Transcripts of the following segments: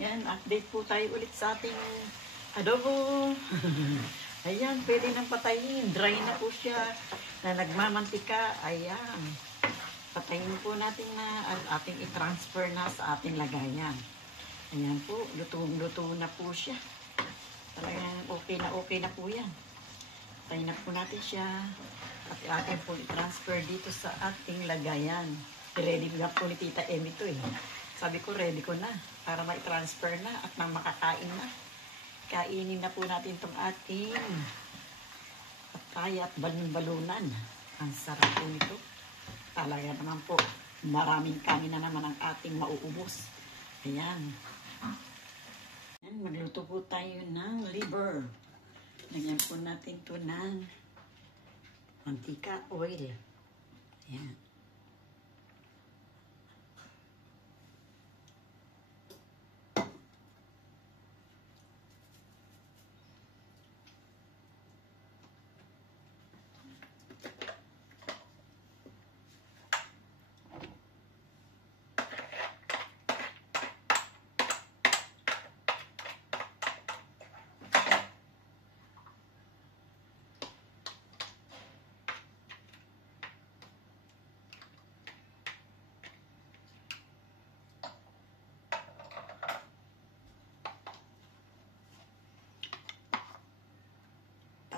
Yan, update po tayo ulit sa ating adobo. Ayan, pwede nang patayin. Dry na po siya na nagmamantika. Ayan. Patayin po natin na at ating i-transfer na sa ating lagayan. Ayan po, luto na po siya. Talagang okay na po yan. Patayin na po natin siya at ating po i-transfer dito sa ating lagayan. Ready na po ni Tita Emmy to eh. Sabi ko, ready ko na para ma-transfer na at nang makakain na. Kainin na po natin itong ating patay at balon-balunan. Ang sarap po nito. Talaga naman po, maraming kanin na naman ang ating mauubos. Ayan. Ayan, magluto po tayo ng liver. Lagyan po natin ito ng mantika, oil. Ayan.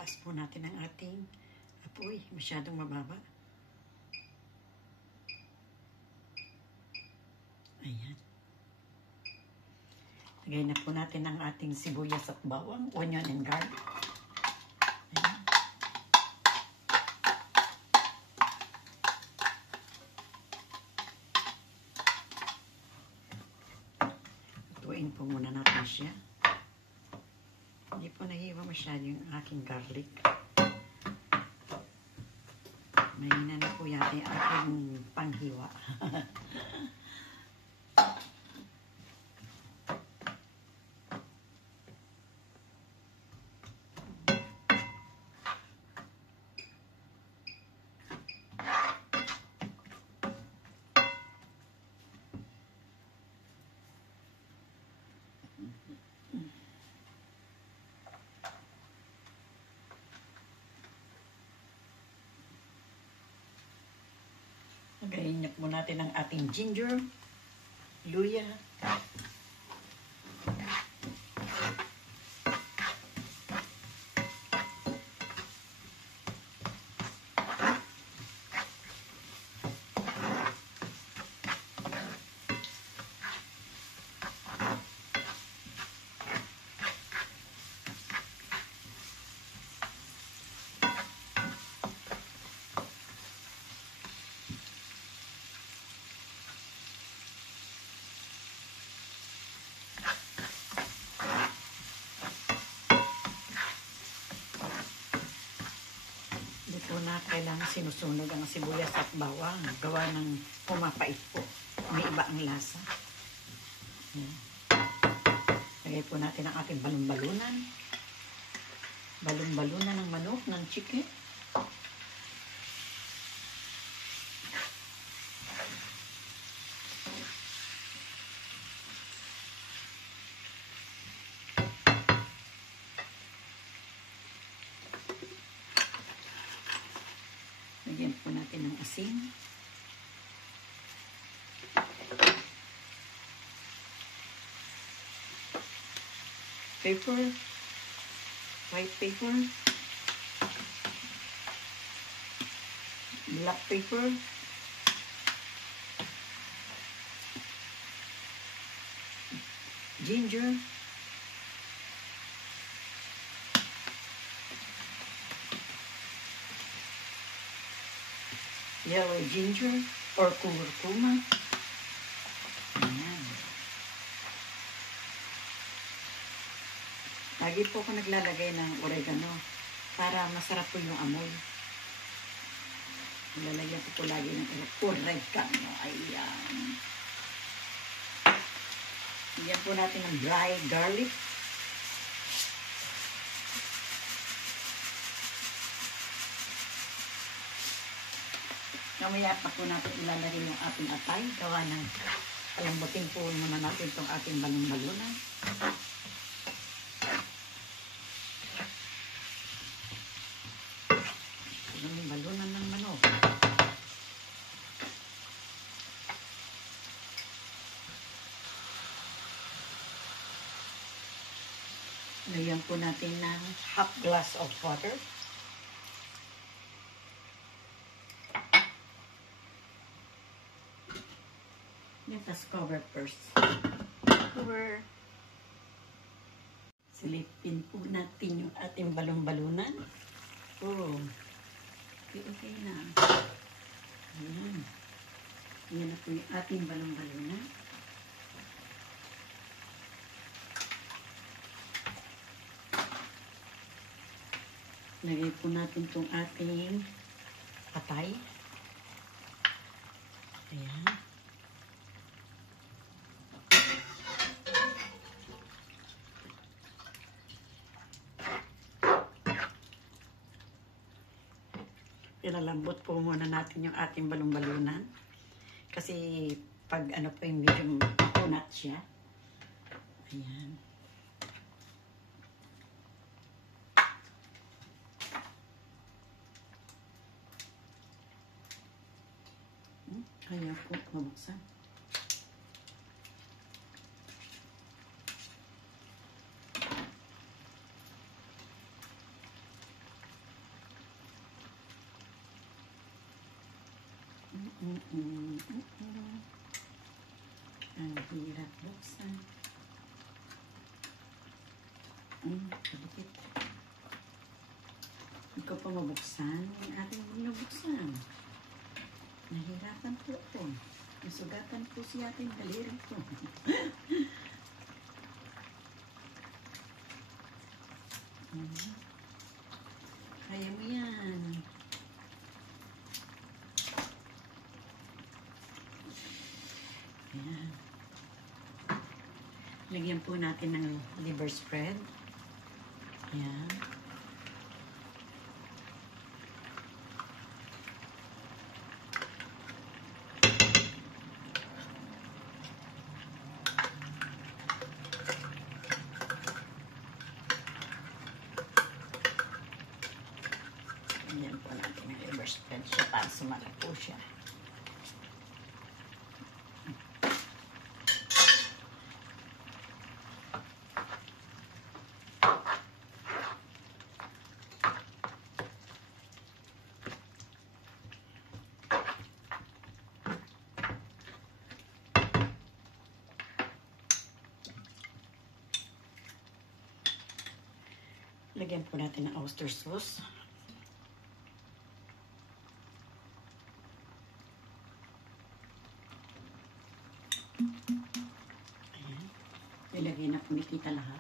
Taas po natin ang ating apoy. Masyadong mababa. Ayan. Lagay na po natin ang ating sibuyas at bawang, onion and garlic. Ayan. Lutuin po muna natin siya. Hindi po nahiwa masyado yung aking garlic. Mahina na po yata yung aking panghiwa. Lagayin niyo po natin ang ating ginger, luya, na kailangan sinusunog ang sibuyas at bawang. Gawa ng pumapait po. May iba ang lasa. Ayan. Lagay po natin ang ating balon-balunan. Balon-balunan ng manok, ng chicken. Lagyan po natin ng asin. Pepper. White pepper. Black pepper. Ginger. Yellow ginger or kurkuma. Ayan. Lagi po ako naglalagay ng oregano para masarap po yung amoy. Nilalagyan ko po lagi ng oregano. Ayan. Lagyan po natin ng dry garlic. Mamaya pa po natin ilalagay yung ating atay. Gawa ng Palambutin po muna natin itong ating balon-balunan. Balunan ng manok. Lagyan po natin ng half glass of water. Let us cover first. Cover. Silipin po natin yung ating balon-balunan. Oh. Okay na. Ayan. Ayan na po yung ating balon-balunan. Lagay po natin itong ating patay. Ayan. Ilalambot po muna natin yung ating balon-balunan. Kasi pag ano po yung medyo kunat siya. Ayan. Kaya po mabuksan. Ang hirap buksan. Kalipit. Hindi ko pa mabuksan. Yung ating nabuksan. Nahirapan po ito. Nasugatan po siya ating daliri ko. Kaya mo yan. Ayan. Lagyan po natin ng liver spread. Ayan. Ayan po natin yung liver spread siya para sumarap po siya. Lagyan po natin ng oyster sauce. Ayan. Ilagay na po ni Tita lahat.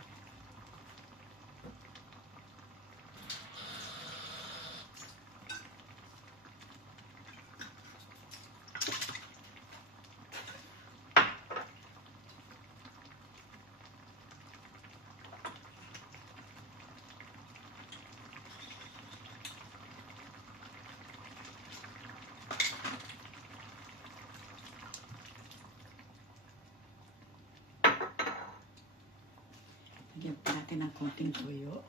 Lagyan po natin ng konting tuyo.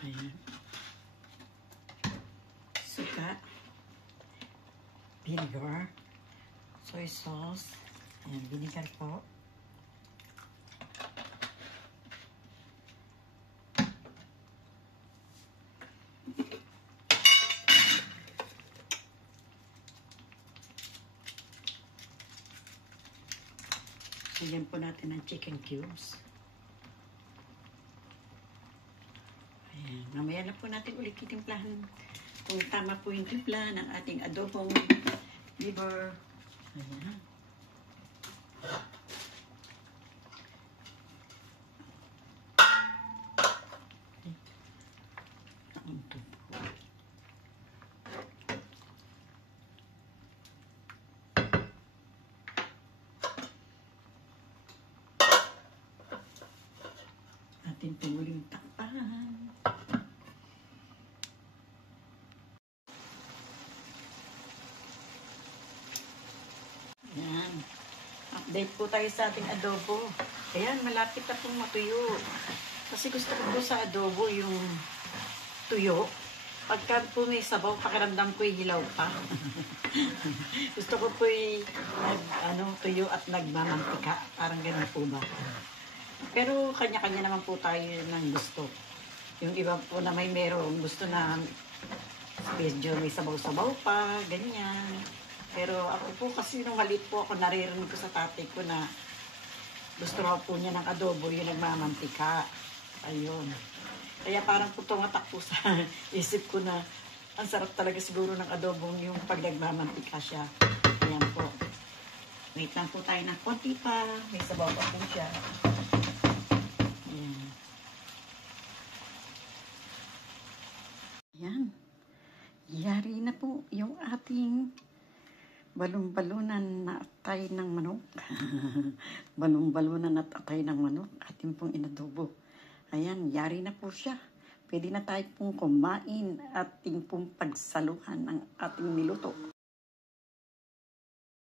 Ayan. Suka. Vinegar. Soy sauce. Ayan, vinegar po. Lagyan po natin ng chicken cubes. Ayan. Mamaya na po natin ulit titimplahan kung tama po yung timpla ng ating adobong liver. Ayan. Atin po muling takpan. update po tayo sa ating adobo. Ayan, malapit na pong matuyo. Kasi gusto ko po sa adobo yung tuyo. Pagka po may sabaw, pakiramdam ko hilaw pa. Gusto ko po tuyo at nagmamantika. Parang ganun po ba. Pero kanya-kanya naman po tayo ng gusto. Yung iba po na may merong gusto na medyo may sabaw-sabaw pa, ganyan. Pero ako po kasi nung maliit po ako, naririnig ko sa tatay ko na gusto raw po niya ng adobo yung nagmamantika. Ayun. Kaya parang po tumatak po sa isip ko na ang sarap talaga siguro ng adobong yung pag nagmamantika siya. Ayan po. Wait lang po tayo ng konti pa. May sabaw pa po siya. Ayan. Ayan. Yari na po yung ating balong-balunan na atay ng manok. Balong-balunan at atay ng manok. Ating pong inadobo. Ayan, yari na po siya. Pwede na tayo pong kumain at ating pong pagsaluhan ng ating niluto.